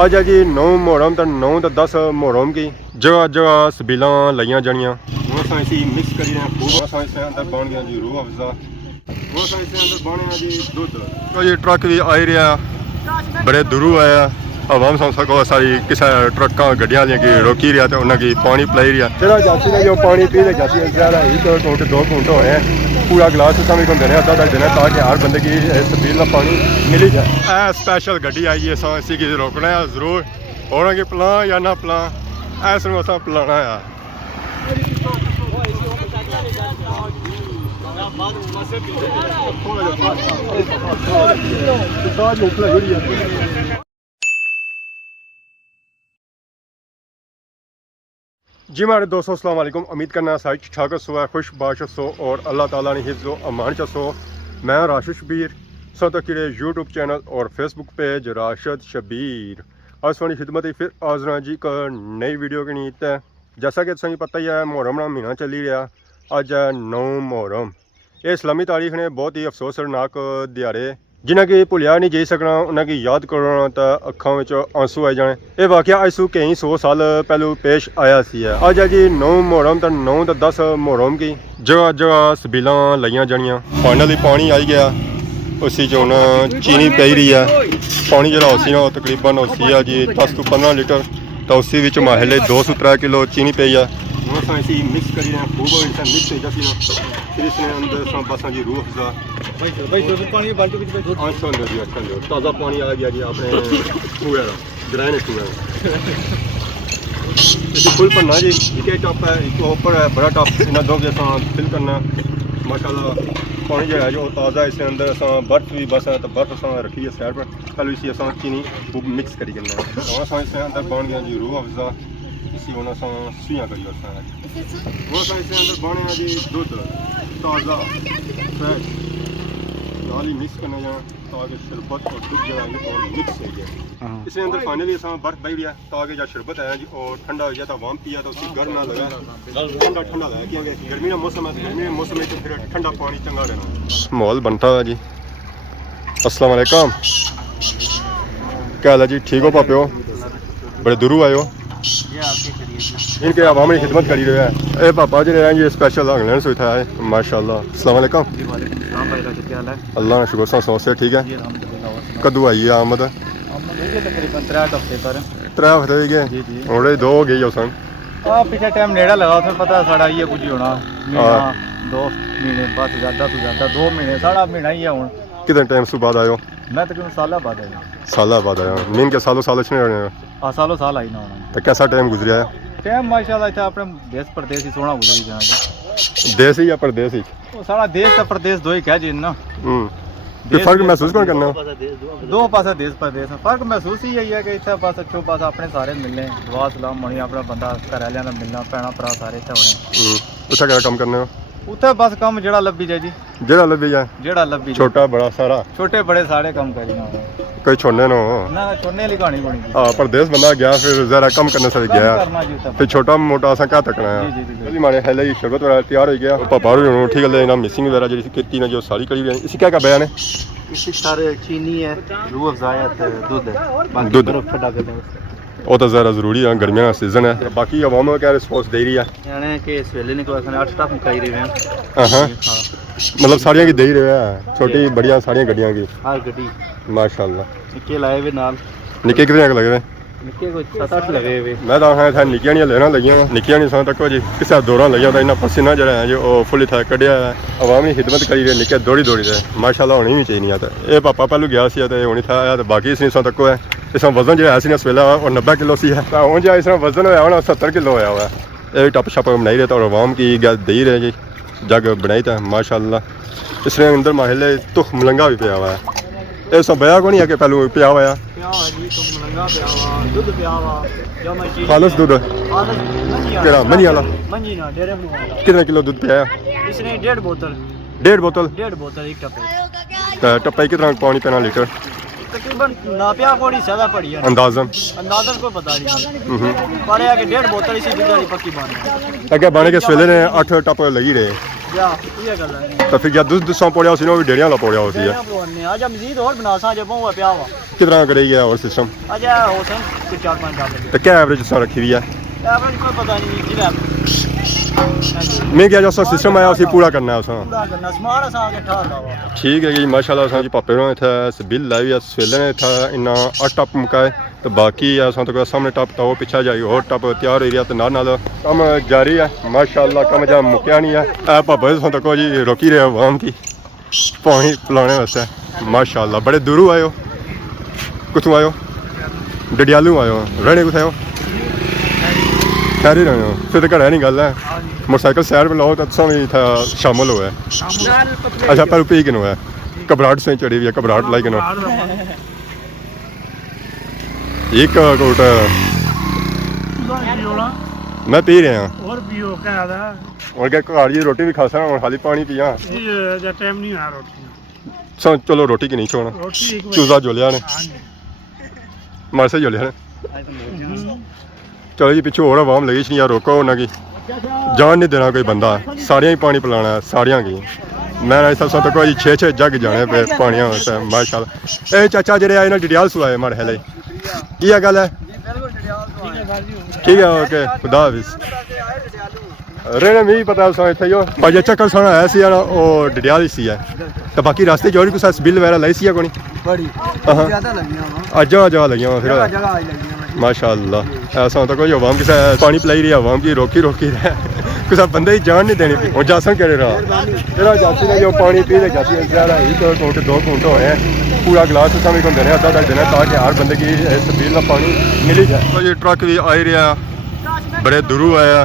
ਅੱਜ ਹੈ ਜੀ 9 ਮੁਹਰਮ ਤੇ 9 ਤੇ 10 ਮੁਹਰਮ की जगह जगह सबीला लईयां जानियां वो साइंसी मिक्स करी रहे खूब साइंस अंदर बन गया जी रूह अफ़ज़ा वो साइंस अंदर बने जी दूध तो ये ट्रक भी आ ही रहा बड़े दूरों आया आवाम संस्था को सारी किसी ट्रकों गड्डियां की रोकी रहा तो उन्हें पानी पिलाई रहा तेरा जाती ने जो पानी पी ले जाती है 1 घंटे 2 घंटे होए हैं पूरा गिलास समझ को देने अद्धा तक देना ताकि हर बंदे की सबील का पानी मिल ही जाए स्पेशल गड्डी आई है इसी की रोकना है जरूर होना कि पलां या ना पलां ऐसा असा पलाना है जी हमारे दोस्तों अस्सलाम वालेकुम उम्मीद करना सारी ठीक ठाक सो खुश बाश सो और अल्लाह ताला ने हिफ्ज़ो अमान चसो मैं राशिद शबीर सो तो कि यूट्यूब चैनल और फेसबुक पेज राशिद शबीर आज सोनी खिदमत फिर हाज़र जी एक नई वीडियो की नीयत है जैसा कि तुझे पता ही है मुहर्रम का महीना चली रहा अज है 9 मुहर्रम ये इस्लामी तारीख ने बहुत ही अफसोसनाक दिहाड़े जिन्हें कि भुलिया नहीं जा सकना उन्हें की याद करना तो अखां में आंसू आ जाने ये वाकया अज तू कई 100 साल पहलू पेश आया सी है अज है जी 9 मुहर्रम तो 9 तो 10 मुहर्रम की जगह जगह सबीला लईयां जानियां फाइनली पानी आई गया उसी च हूँ चीनी पई रही है पानी जो उसी तकरीबन उसी है जी 10 तो 15 लीटर तो उसी महले 2 से 3 किलो चीनी पई है मिक्स करी रहे खूब मिक्स हो जाती फिर इसने अंदर बस जी रूह अफ़ज़ा ताज़ा पानी आ गया जी अपने ग्रैंड फुल भरना जी एक टप है एक ऊपर है बड़ा टप इन्हें दो फिल करना माशाल्लाह पानी जो है जो ताज़ा इसके अंदर असा बर्फ़ भी बस है तो बर्फ़ असा रखी है साइड पर पहले इसी असा चीनी खूब मिक्स करी करना है असा इसके अंदर बन गया जी रूह अफ़ज़ा इसी होना असा सुइयां करी वो असा इसके अंदर बने जी दूध ताज़ा फ्रेश दाल ही मिक्स करना है ताकि शरबत और दूध जो है और मिक्स हो जाए इसके अंदर फाइनली असा बर्फ़ बह रही है ताकि जब शरबत है जी और ठंडा हो जाए तो वाम पिया तो उसी गर्म ना लगा ठंडा ठंडा लगा क्योंकि गर्मी का मौसम है गर्मी के मौसम में तो फिर ठंडा पानी चंगा रहना माहौल बनता है जी अस्सलाम वालेकुम क्या हाल है जी ठीक हो पापे हो बड़े दूरों आए हो इनके अवामी खिदमत करी रहे हैं ये पापा जी हैं ये स्पेशल इंग्लैंड से है माशाल्लाह अस्सलाम वालेकुम अल्लाह का शुक्र सौ से ठीक है कदू आई है आमद तकरीबन 3 हफ्ते पर 3 हफ्ते हो गए हूँ 2 हो गई सन पिछले टाइम नेड़ा लगा फिर पता साढ़ा ये कुछ होना 2 महीने बस ज़्यादा तो ज़्यादा 2 महीने साढ़ा महीना ही है हूँ कितने टाइम से बाद आयो मैं तकरीबन साल बाद आया मीन के सालों साल नहीं सालों साल आई ना होना तो कैसा टाइम गुजरिया है टाइम माशाल्लाह इतना अपने देश प्रदेश ही सोना गुजरी जाना देश ही या प्रदेश ही सारा देश तो प्रदेश दो ही कह जी ना फर्क महसूस कौन करना दो पासा देश प्रदेश फर्क महसूस ही यही है कि इतना बस अच्छो पास अपने सारे मिलने दुआ सलाम होनी अपना बंदा घर वाले का मिलना भैन भरा सारे इतने होने उत्थे क्या कम करने हो उत्थे बस कम जेड़ा लब्भी जाए जी जेड़ा लब्भी जाए जेड़ा लब्भी छोटा बड़ा सारा छोटे बड़े सारे कम करी ना कोई छोड़ने नो ना छोड़ने वाली कहानी बनी हाँ परदेश बंदा गया फिर जरा कम करने से गया फिर छोटा मोटा असा क्या तकना है हमारे हेले की शरबत वगैरह तैयार हो गया पापा ठीक है ना मिसिंग वगैरह जी खेती ने जो सारी करी रही इसी क्या क्या बयान है इसी सारे चीनी है रूह अफ़ज़ा दूध है दूध वो तो ज़रा ज़रूरी है गर्मियों का सीजन है बाकी अवाम क्या रिस्पॉन्स दे रही है यानी कि इस वेले ने कोई 8 स्टाफ मुकाई रहे हैं हाँ मतलब साड़ियाँ की दे ही रहे हैं छोटी बढ़िया साड़ियाँ गड्डियाँ की हर गड्डी माशाल्लाह निक्के लाए हुए नाल निक्के कितने लगे हुए निक्के कोई 7-8 लगे हुए मैं तो हाँ इतना निक्कियां नहीं लेना लगियां निक्कियां नहीं सन तक जी किसी दौरा लगिया इन्ना पसीना जो है जो फुल इतना कढ़िया है अवामी खिदमत करी रहे निक्के दौड़ी रहे माशाल्लाह होनी भी चाहिए तो ये पापा पहलू गया होनी था तो बाकी इस तक है इसमें वजन जो है सवेला और 90 किलो सी है हूँ जो इसमें वजन होया होना 70 किलो होया हुआ है ये टप शप बनाई रहे तो अवाम की गल दे ही रहे जी जग बनाई था माशाल्लाह इसने अंदर महले तुख मलंगा भी पिया हुआ है ये सब बया को नहीं है कि पहलू पिया हुआ है खालस दूध केड़ा मंझी वाला कितने किलो दूध पिया इसने 1.5 बोतल 1.5 बोतल एक टप्पे टप्पा कितना पानी पीना लीटर तकरीबन नापिया कोड़ी ज्यादा पड़ी है अंदाजन को पता नहीं पर है कि 1.5 बोतल इसी दूध वाली पक्की बन अगे बने के सवेले ने 8 टप लगी रहे ਜਾ ਇਹ ਗੱਲ ਹੈ ਤਾਂ ਫਿਰ ਜਦ ਦੁੱਸਾਂ ਪੋੜਿਆ ਸੀ ਨਾ ਉਹ ਵੀ ਡੇੜਿਆਂ ਲਾ ਪੋੜਿਆ ਹੋ ਸੀ ਨੇ ਅੱਜ ਮਜ਼ੀਦ ਹੋਰ ਬਣਾ ਸਾਂ ਜੇ ਬਹੁਤ ਪਿਆ ਵਾ ਕਿਤਨਾ ਕਰੇਗੀ ਹੋਰ ਸਿਸਟਮ ਅੱਜ ਹੋ ਸਨ ਕਿ 4-5 ਡਾਲਰ ਤੇ ਕਿਆ ਐਵਰੇਜ ਸਾਂ ਰੱਖੀ ਵੀ ਹੈ ਐਵਰੇਜ ਕੋਈ ਪਤਾ ਨਹੀਂ ਜਿਹੜਾ मैं क्या जो सिस्टम आया उसी पूरा करना है उसा पूरा करना समान असा के ठहरदा वा ठीक है जी माशाल्लाह असा जी पापे नो इथे बिल लाई है सवेले ने था इन्ना 8 टप मुकाए तो बाकी असा तो सामने टप तो पीछे जाई और टप तैयार हो रहा तो नाल काम जारी है माशाल्लाह काम जा मुक्या नहीं है ए पापे तो तक जी रोकी रहे आवाम की पानी पिलाने वास्ते माशाल्लाह बड़े दूरों आयो कुथों आयो डडियालू आयो रहने कुछ आयो शहरी रहे हो फिर तो घर नहीं गल है मोटरसाइकिल सैर में लाओ तो भी था शामिल हुआ है अच्छा पर पी किनो है घबराहट से चढ़ी हुई है घबराहट लाई किनो एक कोट मैं पी रहा और पियो क्या दा और क्या घर जी रोटी भी खा सकता और खाली पानी पिया ये टाइम नहीं आ रोटी सो चलो रोटी की नहीं छोड़ना रोटी एक चूजा जोलिया ने मार से जोलिया ने चलो जी पिछू और आवाम लगी छी रोको उन्हें की जान नहीं देना कोई बंदा सारिया ही पानी पिलाना सारिया की मैं ऐसा सब तक जी 6-6 जग जाने पे पानी वास्ते माशाल्लाह ए चाचा जेडे आए ना डिडियाल सुआए मारे हेले ये गल है ठीक है ओके खुदा हाफिज रहने में ही पता इतने जो भाई चक्कर सोना है सी वो डिडियाल ही सी है तो बाकी रास्ते जो भी कुछ बिल वगैरह लाई सी कोनी बड़ी हाँ ज्यादा लगियां आज जगह लगियां फिर जगह आई लगियां माशाल्लाह ऐसा होता कोई अवाम किसा पानी पिलाई रही है अवाम की रोकी रहे किसा बंदे की जान नहीं देनी और जासन कह रहा जरा जाती ने जो पानी पी जाती है ज़्यादा ही तो घंटे 2 घंटे होए हैं पूरा गिलास उसा भी देने अद्धा तक देना ताकि हर बंदे की सब्जील का पानी मिल जाए तो ये ट्रक भी आ ही रहा बड़े दूरों आया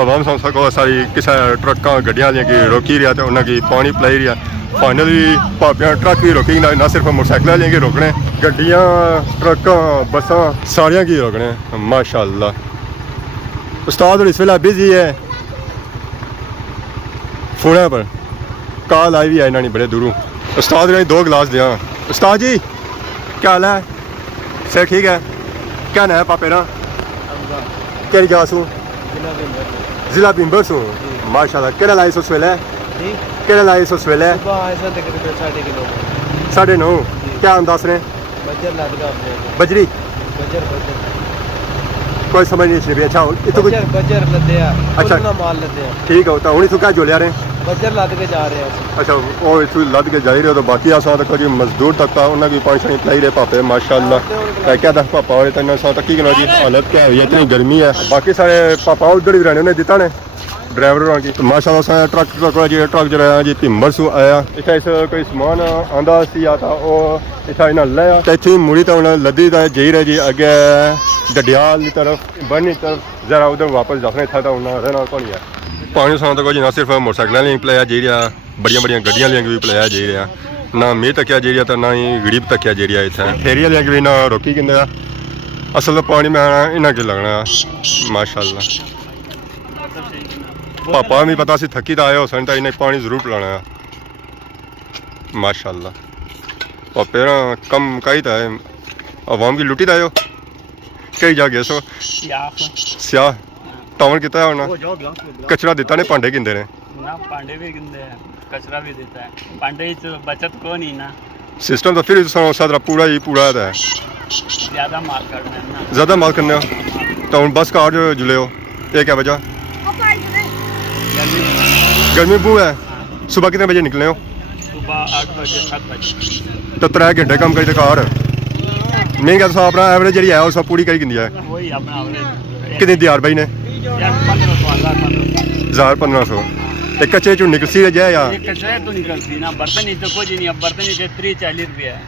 अवाम संस्था को सारी किसा ट्रक्का गड्डियां की रोकी रहा तो उन्होंने पानी पिलाई रहा फाइनली भापियां ट्रक भी रोकी ना सिर्फ मोटरसाइकिल लेंगे रोकने गड्डियां ट्रक्का बसा सारिया की रोकने माशाल्लाह उस्ताद इस वेला बिजी है फोन पर कॉल आई भी आई ना नहीं बड़े दूरों उस्ताद ने 2 गिलास दिया उस्ताद जी क्या हाल है सर ठीक है क्या ना है पापे ना केड़ी जगह सू जिला बिंबर सू माशाल्लाह केड़ा लाई सो वेले केड़ा लाई सो वेले 9.5 किलो 9.5 क्या अंदाज ने बजर लदगा बजरी बजर कोई समझ नहीं सी अच्छा इतो कुछ बजर लदया अच्छा। ना माल लदया ठीक है तो हुणी तू क्या जोलिया रे बजर लद के जा रहे हैं अच्छा वो इतू लद के जा रहे हो तो बाकी आसा तक जी मजदूर तक था उन्हें भी पानी शानी पिलाई रहे पापे माशाल्लाह क्या दस पापा और इतना सा तक की जी हालत क्या है इतनी गर्मी है बाकी सारे पापा उधर ही रहने उन्हें दिता ने ड्राइवर की माशाल्लाह सा ट्रक जी ट्रक जो है जी भिंबर सू आया इतना इस कोई समान आंदा सी आता वो इतना इन्हें लाया तो इतनी मुड़ी तो उन्हें लदी तो जी रहे जी अगे डडियाल की तरफ बनी तरफ जरा उधर वापस जाना था तो उन्हें रहना कौन है पानी सां तक जी ना सिर्फ मोटरसाइकिल लिए पिलाया जी रहा बड़िया बड़िया गड्डियां लिए भी पिलाया जी रहा ना मीह तकिया जी रहा तो ना ही गरीब तकिया जी रहा इतना फेरिया लिए भी ना रोकी कि असल पानी में इन्हें की लगना माशाल्लाह पापा भी पता सी थकी तो आए हो सन तो इन्हें पानी जरूर पिलाना माशाल्लाह पापे ना कम कही तो है अवाम की लुटी तो आयो कई जा गए सो स्याह टाउन कितना होना कचरा देता ने भांडे गिंदे ने ना पांडे भी गिनते हैं कचरा भी देता है पांडे तो बचत को नहीं ना सिस्टम तो फिर सारा पूरा ही पूरा है ज्यादा माल करना है ना ज़्यादा माल करने हो तो हम बस कार जुले हो ये क्या वजह गर्मी बू है सुबह कितने बजे निकले हो सुबह 8 बजे 7 बजे तो 3 घंटे कम करी कार नहीं क्या अपना एवरेज जी है सब पूरी करी गिंदी है वही अपना average। कितनी दिहाड़ भाई ने यार 1500 1500 एक कच्चे चू निकलती है जाए या एक कचरा तो निकलती ना बर्तन ही तो कुछ नहीं अब बर्तन ही 30-40 रुपया है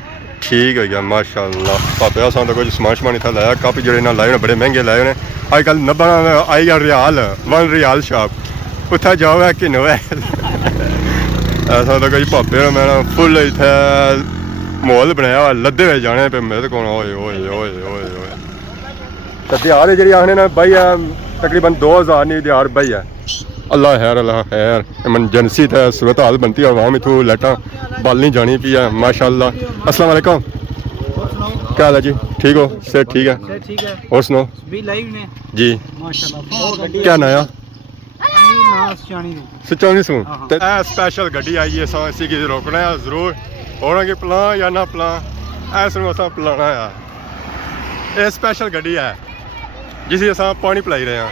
ठीक है यार माशाल्लाह पापे असा तो कुछ समान शमान इतना लाया कप जोड़े ना लाए बड़े महंगे लाए ने अजकल 90 आई गया रियाल 1 रियाल शॉप उत्थे जाओ है कि नो है ऐसा तो कोई पापे मैं फुल इतने माहौल बनाया हुआ लद्दे हुए जाने पे मेरे को ओए ओए ओए ओए ओए तो दिहाड़ जी आखने ना भाई तकरीबन 2000 नहीं दिहाड़ भाई है अल्लाह खैर एमरजेंसी था सूरत हाल बनती है अवाम इतों लाइटा बल नहीं जानी पी है माशाल्लाह अस्सलाम वालेकुम क्या हाल है जी ठीक हो सर ठीक है ठीक है और सुनो भी लाइव ने जी माशाल्लाह क्या नया ਨਾ ਸਿਆਣੀ ਨੂੰ ਸਚਾਉਣੀ ਸੂ ਹਾਂ। ਤੇ ਇਹ ਸਪੈਸ਼ਲ ਗੱਡੀ ਆਈ ਹੈ ਸਾਂ ਅਸੀਂ ਕਿ ਰੋਕਣਾ ਹੈ ਜ਼ਰੂਰ ਹੋਣਾ ਕਿ ਪਲਾਂ ਜਾਂ ਨਾ ਪਲਾਂ ਐਸ ਨੂੰ ਅਸਾਂ ਪਲਾਣਾ ਆ ਇਹ ਸਪੈਸ਼ਲ ਗੱਡੀ ਹੈ ਜਿਸ ਅਸਾਂ ਪਾਣੀ ਪਿਲਾਈ ਰਹੇ ਹਾਂ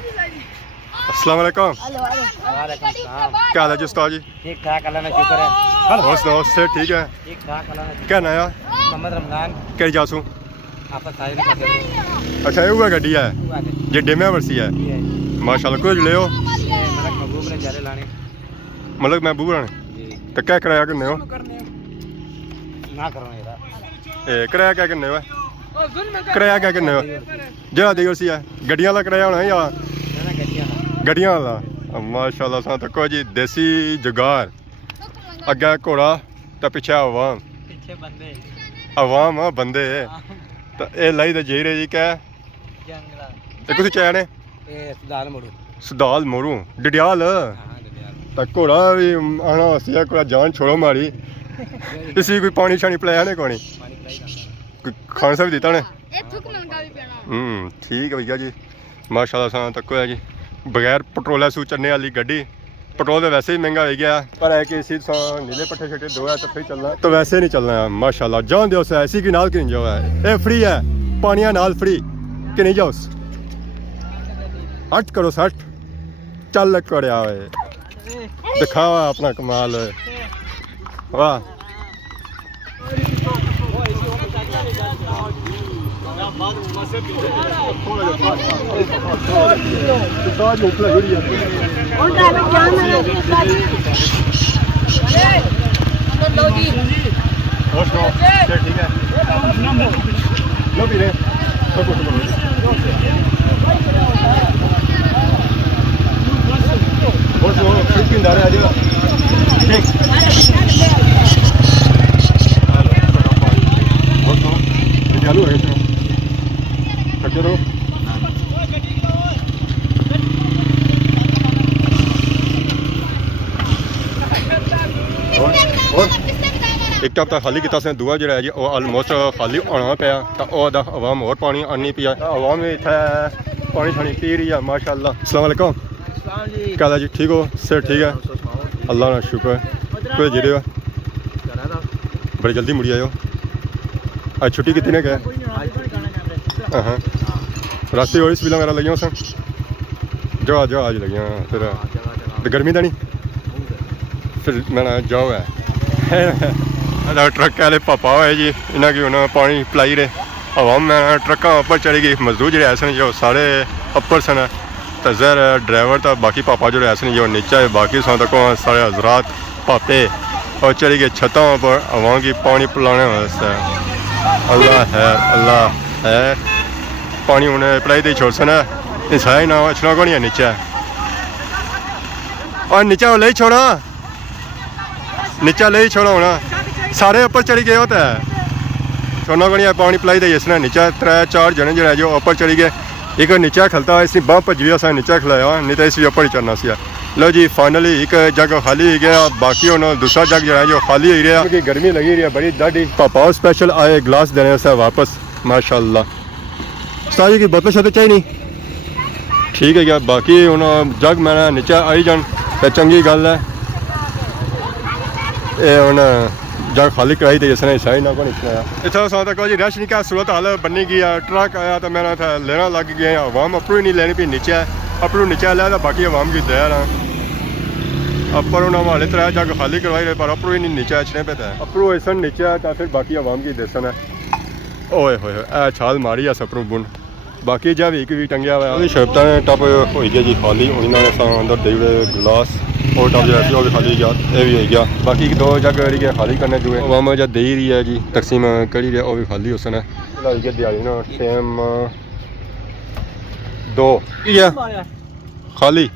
अस्सलाम वालेकुम वालेकुम सलाम क्या हाल है जी उस्ताद जी ठीक ठाक अल्लाह का शुक्र है और सुनाओ से ठीक है ठीक ठाक अल्लाह का क्या नया मोहम्मद रमजान कहीं जासू आपस सारे ने करते अच्छा ये हुआ गड्डी है ये डेमे वर्सी है हैं माशाल्लाह कुछ ले हो मलक महबूब ने जारे लाने मतलब मैं बूढ़ा जी तो क्या कराया करने हो ना करो यार कराया क्या करने हो कराया क्या करने हो जरा दी वर्सी है गड्डियां वाला कराया होना या ना गड्डियां गड्डियां वाला माशाल्लाह सा तको जी देसी जुगाड़ अगे घोड़ा तो पीछे अवाम पीछे बंदे अवाम आ बंदे तो ये लाई तो जी रहे जी क्या जंगला ये कुछ चैन है ए दाल मोड़ू सदाल मोरू डिडियाल हां डडियाल तो घोड़ा भी आना सी घोड़ा जान छोड़ो मारी इसी कोई पानी शानी पिलाया ने कोनी पानी पिलाई जाता कोई खाना सा भी दिता ने ਇਹ ਥੁੱਕ ਮੰਗਾ ਵੀ ਪੈਣਾ ठीक है भैया जी माशाल्लाह सा तक है जी बगैर पेट्रोल सू चलने वाली गड्डी पेट्रोल तो वैसे ही महंगा हो गया पर है कि इसी नीले पट्टे छट्टे दो है तो फिर चलना तो वैसे नहीं चलना है माशाल्लाह जान दो ऐसी की नाल कि नहीं जाओ है ये फ्री है पानिया नाल फ्री कि नहीं जाओ हट करो सट चल करिया दिखावा अपना कमाल वाह चालू है चलो एक टप तो खाली किया दूआ जो है जी वो आलमोस्ट खाली आना पाया तो वह आवाम और पानी आनी पिया आवाम भी इतना पानी शानी पी रही है माशाल्लाह। अस्सलाम वालेकुम क्या हाल है जी ठीक हो सर ठीक है अल्लाह का शुक्र है कोई जीरे हो बड़े जल्दी मुड़ी आयो आज छुट्टी कितनी ने गए हाँ रास्ते और स्पीला मेरा लगियां सन जो आज लगियां फिर तो गर्मी तो नहीं फिर मैंने जाओ है ट्रक वाले पापा होए जी इन्हें कि उन्हें पानी पिलाई रहे आवाम मैं ट्रकों उपर चढ़ी गई मजदूर जो सन जो सारे अपर सन तो जर ड्राइवर तो बाकी पापा जो सन जो नीचे बाकी सन तक सारे हजरात पापे और चढ़ी गए छतों पर आवाम की पानी पिलाने वास्ते अल्लाह है पानी उन्हें पिलाई दी छोड़ सन इंसान ना अच्छना को नहीं है नीचे और नीचे ले छोड़ा नीचा ले छोड़ा होना सारे ऊपर चढ़ी गए होता है छोड़ना को नहीं पानी पिलाई दी इसने नीचा 3-4 जने जो है जो ऊपर चढ़ी गए एक नीचा खलता है इसने बाह भजी अस नीचा खिलाया नहीं तो इसी ऊपर ही चढ़ना सी लो जी फाइनली एक जग खाली हो गया बाकी उन्होंने दूसरा जग जो है जो खाली हो रहा क्योंकि गर्मी लगी रही है बड़ी दाढ़ी पापा स्पेशल आए गिलास देने से वापस माशाल्लाह उस्ताद जी की बोतल शोतल चाहिए नहीं ठीक है क्या बाकी उन्होंने जग मैंने नीचे आई जान तो चंगी गल है ये हूँ जग खाली कराई थी जिसने शाही ना को नहीं चलाया इतना सा तक जी रश नहीं क्या सूरत हाल बनी गई है ट्रक आया तो मैंने लेना लग गया आवाम अपरू ही नहीं लेनी पी नीचे अपरू नीचे लिया तो बाकी आवाम की दया है अपर उन्होंने हाले 3 जग खाली करवाई रहे पर अपरू ही नहीं नीचे अच्छने पे था अपरू ऐसा नीचे तो फिर बाकी आवाम की देसन है ओए होए छाल मारी है सपरू बुन बाकी जब एक भी टंगिया हुआ शर्तां टप हो गया जी खाली उन्होंने अंदर दे गिलास और टप जो भी खाली गया ये भी हो गया बाकी 2 जग जी खाली करने जो आवाम जब दे ही रही है जी तकसीम कड़ी रहा वो भी खाली उसने दिहाड़ी ना टाइम 2 खाली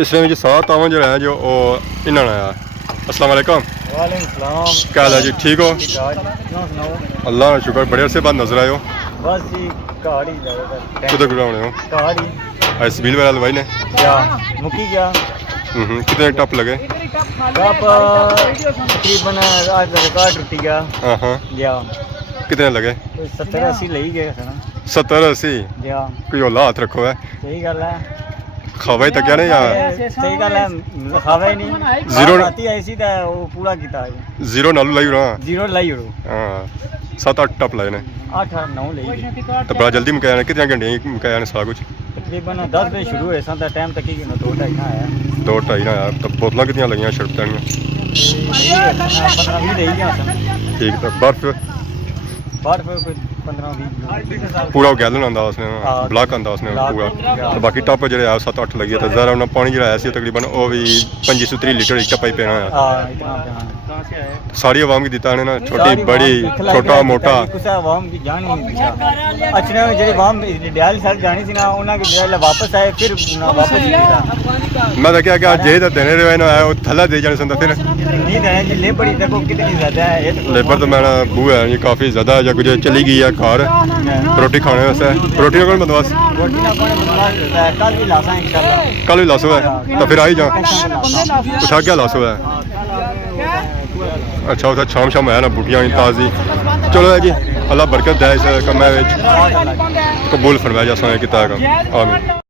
इस टाइम जो 7 आवन जो है जो इन्होंने आया अस्सलाम वालेकुम वालेकुम सलाम क्या हाल है जी ठीक हो अल्लाह का शुक्र बड़े अरसे बाद नजर आयो बस जी गाड़ी ज्यादातर किधर गुजराने हो गाड़ी आज बिल वाला लवाई ने क्या मुकी क्या कितने टप लगे कप तकरीबन आज रिकॉर्ड टूटी गया हाँ या कितने लगे 70-80 ले गए थे ना 70-80 या कोई होला हाथ रखो है सही गल है ਖਾਵਾ ਹੀ ਤੱਕਿਆ ਨੇ ਜਾਂ ਸਹੀ ਗੱਲ ਹੈ ਖਾਵੇ ਨਹੀਂ ਜ਼ੀਰੋ ਰਾਤੀ ਆਈ ਸੀ ਤਾਂ ਉਹ ਪੂਰਾ ਕੀਤਾ ਜ਼ੀਰੋ ਨਾਲੂ ਲਾਈ ਹੋਣਾ ਜ਼ੀਰੋ ਲਾਈ ਉਰੋ ਹਾਂ 7-8 ਟੱਪ ਲਾਏ ਨੇ 8-9 ਲਈ ਤੇ ਬੜਾ ਜਲਦੀ ਮੁਕਾਇਆ ਨੇ ਕਿੰਨੀਆਂ ਘੰਟੀਆਂ ਹੀ ਮੁਕਾਇਆ ਨੇ ਸਾਰਾ ਕੁਝ ਤਕਰੀਬਨ 10 ਵਜੇ ਸ਼ੁਰੂ ਹੋਏ ਸਨ ਤਾਂ ਟਾਈਮ ਤੱਕ ਹੀ 2-2.5 ਨਾ ਆਇਆ 2-2.5 ਨਾ ਆਇਆ ਤਾਂ ਬੋਤਲਾਂ ਕਿੰਨੀਆਂ ਲੱਗੀਆਂ ਸ਼ਰਬਤਾਂ ਦੀਆਂ 15-20 ਰਹੀ ਗਿਆ ਸਨ ਠੀਕ ਤਾਂ ਬਰਫ਼ ਬਾਹਰ ਕੋਈ 15-20 ਪੂਰਾ ਗੈਲਨ ਆਉਂਦਾ ਉਸਨੇ ਹਾਂ। ਬਲਾਕ ਆਉਂਦਾ ਉਸਨੇ ਬਲਾਕ, ਪੂਰਾ ਹਾਂ। ਤੇ ਬਾਕੀ ਟੱਪ ਜਿਹੜੇ ਆ 7-8 ਲੱਗੇ ਤੇ ਜ਼ਰਾ ਉਹਨਾਂ ਪਾਣੀ ਜਿਹੜਾ ਆਇਆ ਸੀ ਤਕਰੀਬਨ ਉਹ ਵੀ 25-30 ਲੀਟਰ ਇੱਕ ਟੱਪਾ ਹੀ ਪੈਣਾ ਆ हाँ इतना प्यार ਸਾਰੀ ਆਵਾਮ ਕੀ ਦਿੱਤਾ ਨੇ ਨਾ ਛੋਟੀ ਬੜੀ ਛੋਟਾ ਮੋਟਾ कुछ आवाम की जान ही नहीं दिया अच्छे जेडी आवाम डियाल सर जानी सी ना उन्हें की डियाल वापस आए फिर ना वापस नहीं दिया ਮੈਂ ਤਾਂ ਕਿਹਾ ਕਿ ਅੱਜ ਜੇ ਤਾਂ ਦੇਣੇ ਰਹੇ ਨਾ ਆਇਆ ਉਹ ਥੱਲਾ ਦੇ ਜਾਣੇ ਸੰਦਾ ਫਿਰ नहीं देना जी लेबर देखो कितनी ज्यादा है ये तो ਲੇਬਰ ਤਾਂ ਮੈਂ ਬੂ ਹੈ ਜੀ ਕਾਫੀ ਜ਼ਿਆਦਾ ਜਾਂ ਕੁਝ ਚਲੀ ਗਈ ਆ ਘਰ ਰੋਟੀ ਖਾਣੇ ਵਾਸਤੇ ਰੋਟੀ ਨਾਲ ਕੋਲ ਬੰਦਵਾਸ रोटी ना पानी बनवा देता है कल भी लासा इंशाल्लाह ਕੱਲ ਵੀ ਲਾਸੋ ਹੈ ਤਾਂ ਫਿਰ ਆਈ ਜਾ ਪੁੱਛਾ ਗਿਆ ਲਾਸੋ ਹੈ ਅੱਛਾ ਉਹ ਸ਼ਾਮ ਸ਼ਾਮ ਆਇਆ ਨਾ ਬੁਟੀਆਂ ਵੀ ਤਾਜ਼ੀ ਚਲੋ ਹੈ ਜੀ ਅੱਲਾ ਬਰਕਤ ਦੇ ਇਸ ਕੰਮਾਂ ਵਿੱਚ ਕਬੂਲ ਫਰਮਾਇਆ ਜਾ ਸੋਏ ਕੀਤਾ ਹੈਗਾ ਆਮੀਨ